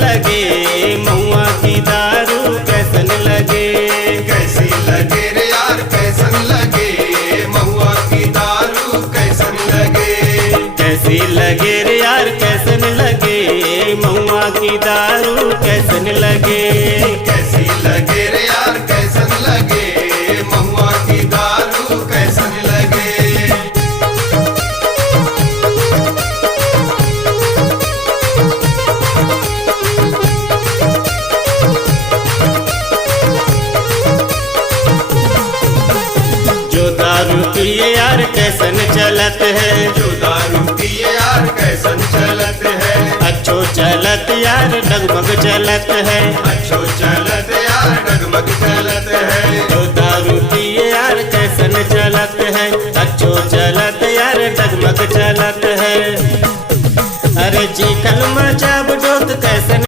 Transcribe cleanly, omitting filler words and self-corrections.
लगे महुआ की दारू कैसन लगे। कैसी लगे रे यार कैसन लगे महुआ की दारू कैसन लगे। कैसी लगे रे यार कैसन लगे महुआ की दारू कैसन लगे। कैसी लगे रे यार कैसन लगे महुआ की दारू कैसन लगे। जो दारू पिए यार कैसन चलत है। जो दारू पिए यार कैसन चलत है। अच्छो चलत यार डगमग चलत है। अच्छो चलत यार डगमग चलत है। जो दारू पिए यार कैसन चलत है। अच्छो चलत यार डगमग चलत है। अरे जी कल मचाब